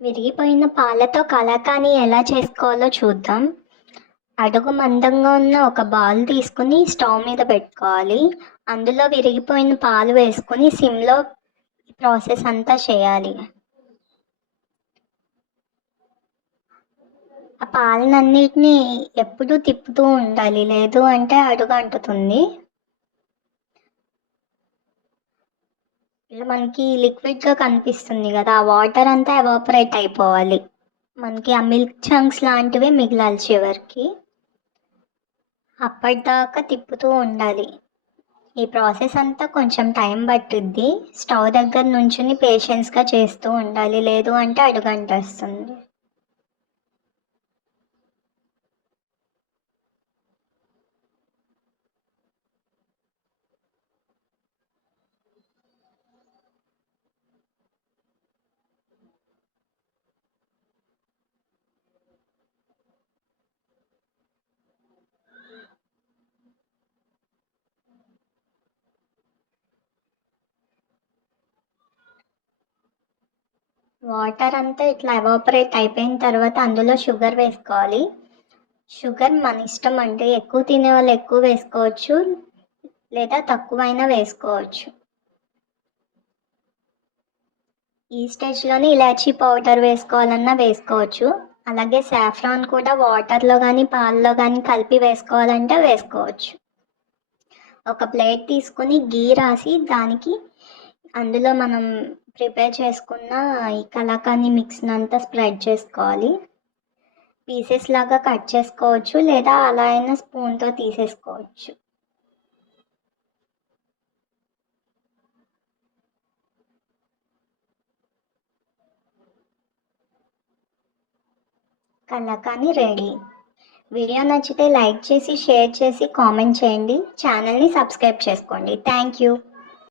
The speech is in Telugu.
విరిగిపోయిన పాలతో కలాకాని ఎలా చేసుకోవాలో చూద్దాం. అడుగు మందంగా ఉన్న ఒక బౌల్ తీసుకుని స్టవ్ మీద పెట్టుకోవాలి. అందులో విరిగిపోయిన పాలు వేసుకుని సిమ్లో ప్రాసెస్ అంతా చేయాలి. ఆ పాలనన్నిటిని ఎప్పుడూ తిప్పుతూ ఉండాలి, లేదు అంటే అడుగు అంటుతుంది. ఇలా మనకి లిక్విడ్గా కనిపిస్తుంది కదా, ఆ వాటర్ అంతా ఎవాపరేట్ అయిపోవాలి. మనకి ఆ మిల్క్ చంక్స్ లాంటివే మిగిలాలి చివరికి. అప్పటిదాకా తిప్పుతూ ఉండాలి. ఈ ప్రాసెస్ అంతా కొంచెం టైం పట్టుద్ది. స్టవ్ దగ్గర నుంచుని పేషెన్స్గా చేస్తూ ఉండాలి, లేదు అంటే అడుగంటేస్తుంది. వాటర్ అంతా ఇట్లా ఎవాపరేట్ అయిపోయిన తర్వాత అందులో షుగర్ వేసుకోవాలి. షుగర్ మన ఇష్టం, అంటే ఎక్కువ తినే వాళ్ళు ఎక్కువ వేసుకోవచ్చు, లేదా తక్కువైనా వేసుకోవచ్చు. ఈ స్టేజ్లోనే ఇలాచీ పౌడర్ వేసుకోవాలన్నా వేసుకోవచ్చు. అలాగే సాఫ్రాన్ కూడా వాటర్లో కానీ పాలలో కానీ కలిపి వేసుకోవాలంటే వేసుకోవచ్చు. ఒక ప్లేట్ తీసుకుని గీ రాసి దానికి అందులో మనం ప్రిపేర్ చేసుకున్న ఈ కలాకాని మిక్స్ని అంతా స్ప్రెడ్ చేసుకోవాలి. పీసెస్ లాగా కట్ చేసుకోవచ్చు, లేదా అలా అయినా స్పూన్తో తీసేసుకోవచ్చు. కలాకాని రెడీ. వీడియో నచ్చితే లైక్ చేసి, షేర్ చేసి, కామెంట్ చేయండి. ఛానల్ని సబ్స్క్రైబ్ చేసుకోండి. Thank you.